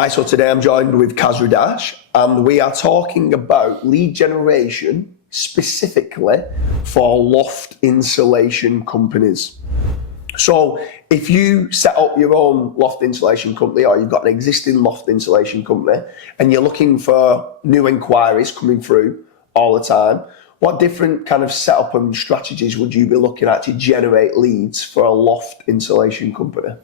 Hi, so today I'm joined with Kaz Rudash, and we are talking about lead generation specifically for loft insulation companies. So if you set up your own loft insulation company, or you've got an existing loft insulation company and you're looking for new inquiries coming through all the time, what different kind of setup and strategies would you be looking at to generate leads for a loft insulation company?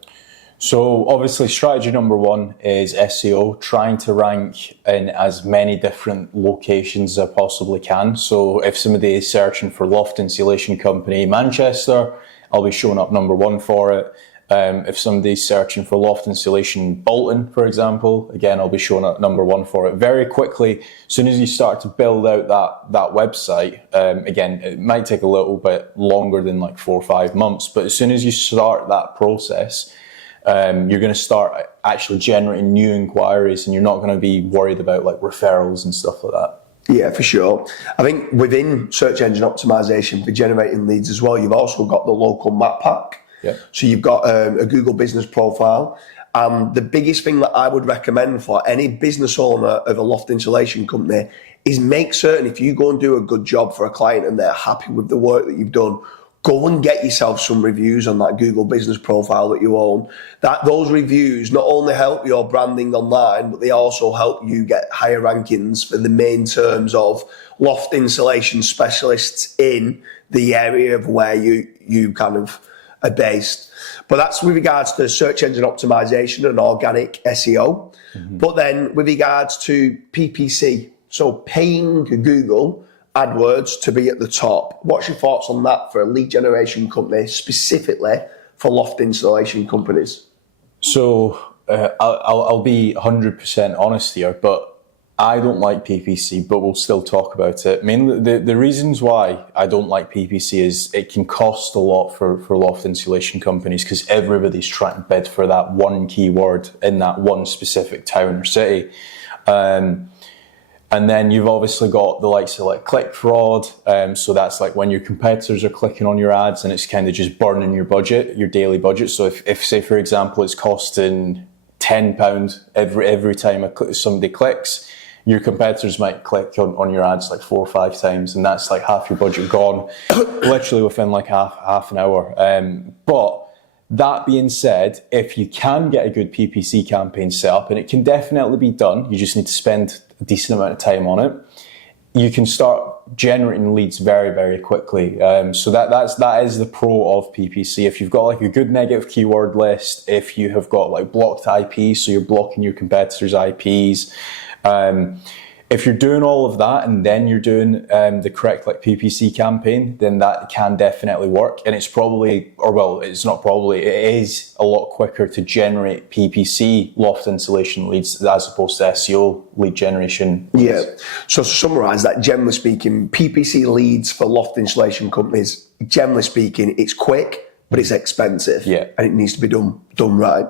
So obviously strategy number one is SEO, trying to rank in as many different locations as I possibly can. So if somebody is searching for loft insulation company Manchester, I'll be showing up number one for it. If somebody's searching for loft insulation Bolton, for example, again, I'll be showing up number one for it. Very quickly, as soon as you start to build out that website, again, it might take a little bit longer than like 4 or 5 months, but as soon as you start that process, you're going to start actually generating new inquiries, and you're not going to be worried about like referrals and stuff like that. Yeah, for sure. I think within search engine optimization for generating leads as well, you've also got the local map pack. Yeah. So you've got a Google business profile. The biggest thing that I would recommend for any business owner of a loft insulation company is make certain if you go and do a good job for a client and they're happy with the work that you've done, go and get yourself some reviews on that Google business profile that you own. Those reviews not only help your branding online, but they also help you get higher rankings for the main terms of loft insulation specialists in the area of where you kind of are based. But that's with regards to search engine optimization and organic SEO. Mm-hmm. But then with regards to PPC, so paying Google AdWords to be at the top. What's your thoughts on that for a lead generation company, specifically for loft insulation companies? So I'll be 100% honest here, but I don't like PPC, but we'll still talk about it. Mainly the reasons why I don't like PPC is it can cost a lot for loft insulation companies, because everybody's trying to bid for that one keyword in that one specific town or city. And then you've obviously got the likes of like click fraud. So that's like when your competitors are clicking on your ads and it's kind of just burning your budget, your daily budget. So if say, for example, it's costing £10 every time somebody clicks, your competitors might click on your ads like 4 or 5 times, and that's like half your budget gone literally within like half an hour. But that being said, if you can get a good PPC campaign set up, and it can definitely be done, you just need to spend a decent amount of time on it, you can start generating leads very, very quickly. So that is the pro of PPC. If you've got like a good negative keyword list, if you have got like blocked IPs, so you're blocking your competitors' IPs, if you're doing all of that and then you're doing the correct like PPC campaign, then that can definitely work. And it's probably, or well, it's not probably, it is a lot quicker to generate PPC loft insulation leads as opposed to SEO lead generation leads. Yeah. So to summarise that, generally speaking, PPC leads for loft insulation companies, generally speaking, it's quick, but it's expensive. Yeah. And it needs to be done right.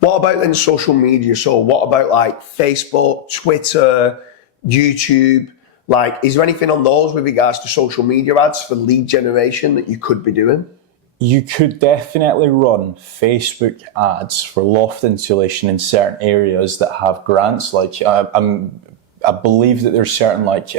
What about then social media? So what about like Facebook, Twitter, YouTube? Like, is there anything on those with regards to social media ads for lead generation that you could be doing? You could definitely run Facebook ads for loft insulation in certain areas that have grants. Like I believe that there's certain like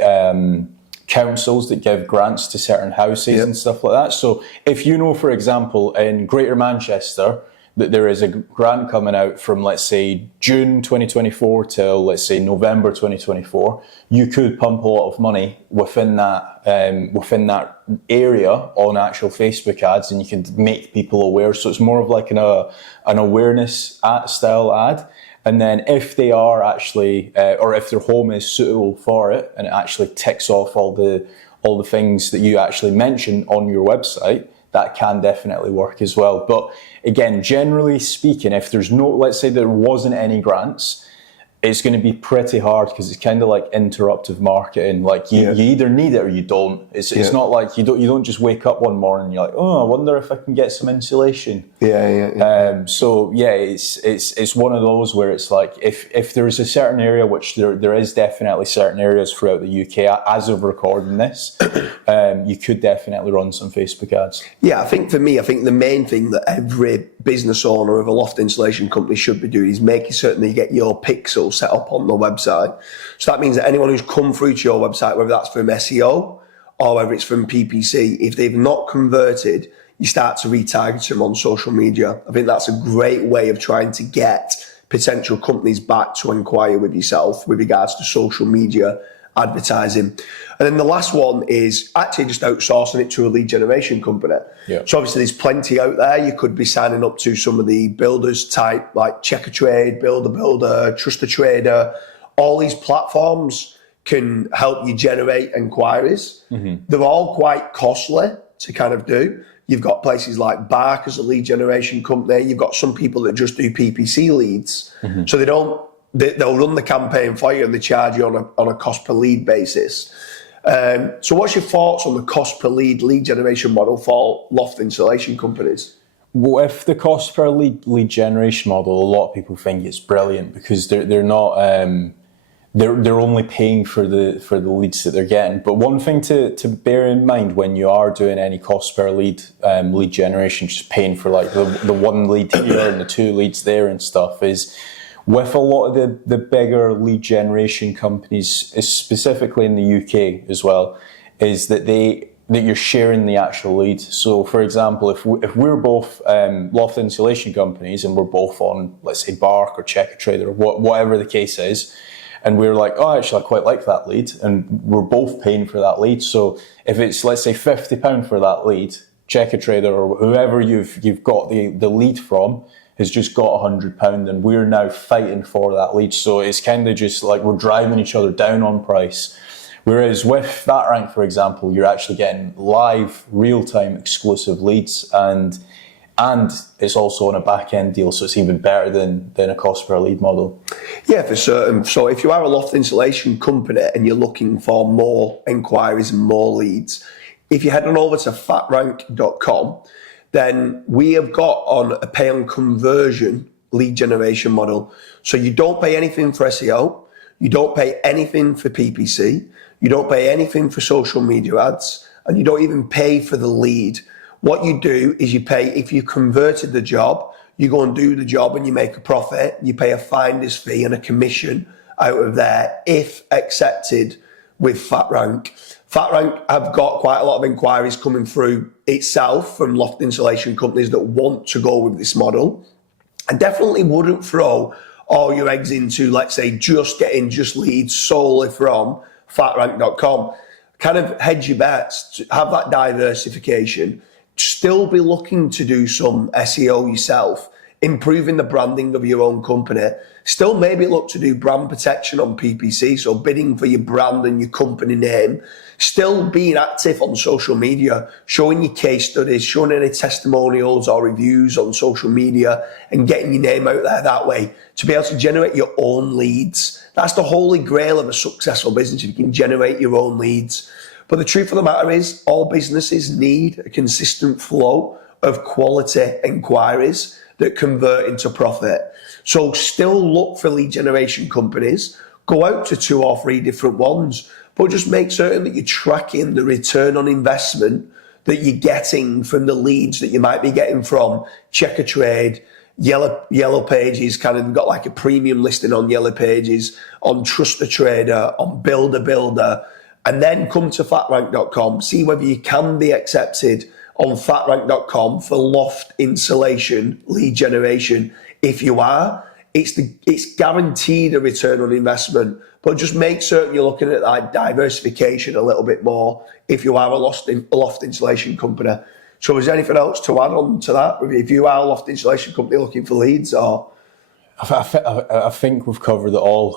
councils that give grants to certain houses and stuff like that. So if you know, for example, in Greater Manchester, that there is a grant coming out from, let's say, June 2024 till, let's say, November 2024, you could pump a lot of money within that area on actual Facebook ads, and you can make people aware. So it's more of like an awareness style ad. And then if they are actually, or if their home is suitable for it, and it actually ticks off all the things that you actually mention on your website, that can definitely work as well. But again, generally speaking, if there's no, let's say there wasn't any grants, it's going to be pretty hard because it's kind of like interruptive marketing. Like you either need it or you don't. It's not like you don't just wake up one morning and you're like, oh, I wonder if I can get some insulation. So it's one of those where it's like if there is a certain area, which there is definitely certain areas throughout the UK as of recording this, you could definitely run some Facebook ads. Yeah, I think the main thing that every business owner of a loft insulation company should be doing is making certain that you get your pixel set up on the website. So that means that anyone who's come through to your website, whether that's from SEO or whether it's from PPC, if they've not converted, you start to retarget them on social media. I think that's a great way of trying to get potential companies back to inquire with yourself with regards to social media advertising. And then the last one is actually just outsourcing it to a lead generation company. Yeah. So obviously there's plenty out there. You could be signing up to some of the builders type, like Checker Trade, Builder, Trust a Trader. All these platforms can help you generate inquiries. They're all quite costly to kind of do. You've got places like Bark as a lead generation company. You've got some people that just do PPC leads. So they'll run the campaign for you and they charge you on a cost per lead basis. So what's your thoughts on the cost per lead generation model for loft insulation companies? Well, if the cost per lead generation model, a lot of people think it's brilliant because they're not they're only paying for the leads that they're getting. But one thing to bear in mind when you are doing any cost per lead generation, just paying for like the one lead here and the two leads there and stuff, is with a lot of the bigger lead generation companies, specifically in the UK as well, is that you're sharing the actual lead. So, for example, if we're both loft insulation companies and we're both on, let's say, Bark or Checker Trader or whatever the case is, and we're like, oh, actually, I quite like that lead, and we're both paying for that lead. So, if it's, let's say, £50 for that lead, Checker Trader or whoever you've got the lead from has just got £100 and we're now fighting for that lead. So it's kind of just like we're driving each other down on price. Whereas with Fatrank, for example, you're actually getting live, real-time exclusive leads and it's also on a back-end deal, so it's even better than a cost per lead model. Yeah, for certain. So if you are a loft insulation company and you're looking for more inquiries and more leads, if you head on over to fatrank.com, then we have got on a pay on conversion lead generation model. So you don't pay anything for SEO, you don't pay anything for PPC, you don't pay anything for social media ads, and you don't even pay for the lead. What you do is you pay, if you converted the job, you go and do the job and you make a profit, you pay a finder's fee and a commission out of there if accepted with Fatrank. Fatrank have got quite a lot of inquiries coming through itself from loft insulation companies that want to go with this model. I definitely wouldn't throw all your eggs into, let's say, just getting leads solely from fatrank.com. Kind of hedge your bets, have that diversification, still be looking to do some SEO yourself, improving the branding of your own company, still maybe look to do brand protection on PPC, so bidding for your brand and your company name, still being active on social media, showing your case studies, showing any testimonials or reviews on social media and getting your name out there that way to be able to generate your own leads. That's the holy grail of a successful business, if you can generate your own leads. But the truth of the matter is all businesses need a consistent flow of quality inquiries that convert into profit. So still look for lead generation companies, go out to 2 or 3 different ones, but just make certain that you're tracking the return on investment that you're getting from the leads that you might be getting from Checker Trade, Yellow Pages, kind of got like a premium listing on Yellow Pages, on Trust a Trader, on Builder, and then come to fatrank.com, see whether you can be accepted on fatrank.com for loft insulation lead generation. If you are, it's guaranteed a return on investment, but just make certain you're looking at that diversification a little bit more if you are a loft insulation company. So is there anything else to add on to that? If you are a loft insulation company looking for leads, or? I think we've covered it all.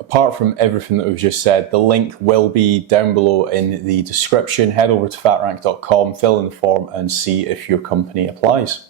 Apart from everything that we've just said, the link will be down below in the description. Head over to fatrank.com, fill in the form and see if your company applies.